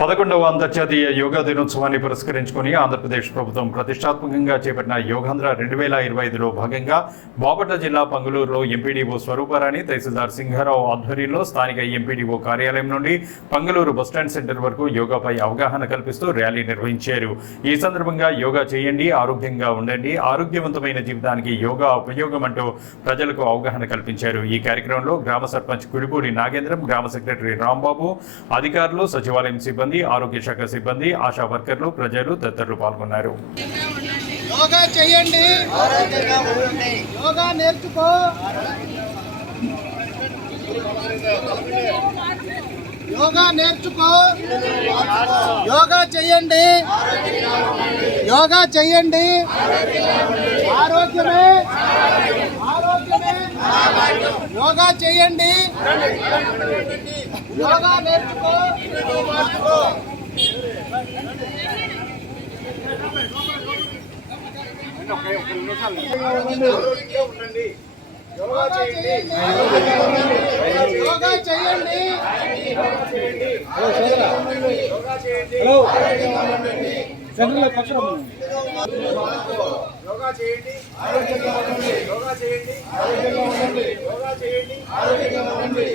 పదకొండవ అంతర్జాతీయ యోగా దినోత్సవాన్ని పురస్కరించుకుని ఆంధ్రప్రదేశ్ ప్రభుత్వం ప్రతిష్టాత్మకంగా చేపట్టిన యోగాంధ్ర రెండు వేల ఇరవై ఐదులో భాగంగా బాపట్ల జిల్లా పంగులూరులో ఎంపీడీఓ స్వరూపారాణి తహసీల్దార్ సింహారావు ఆధ్వర్యంలో స్థానిక ఎంపీడీఓ కార్యాలయం నుండి పంగులూరు బస్టాండ్ సెంటర్ వరకు యోగాపై అవగాహన కల్పిస్తూ ర్యాలీ నిర్వహించారు. ఈ సందర్భంగా యోగా చేయండి ఆరోగ్యంగా ఉండండి ఆరోగ్యవంతమైన జీవితానికి యోగా ఉపయోగం అంటూ ప్రజలకు అవగాహన కల్పించారు. ఈ కార్యక్రమంలో గ్రామ సర్పంచ్ కుడిపూడి నాగేంద్రం గ్రామ సెక్రటరీ రాంబాబు అధికారులు సచివాలయం సిబ్బంది ఆరోగ్య శాఖ సిబ్బంది ఆశా వర్కర్లు ప్రజలు తదితరులు పాల్గొన్నారు. యోగా చేయండి. యోగా నేర్చుకో. యోగా నేర్చుకో. యోగా చేయండి. యోగా చేయండి. ఆరోగ్యమే. ఆరోగ్యమే. యోగా చేయండి. యోగా నేర్చుకో. యోగా చేయండి. యోగా చేయండి. యోగా చేయండి. ఆరోగ్యంగా ఉండండి. యోగా చేయండి. ఆరోగ్యంగా ఉండండి. యోగా చేయండి. ఆరోగ్యంగా ఉండండి.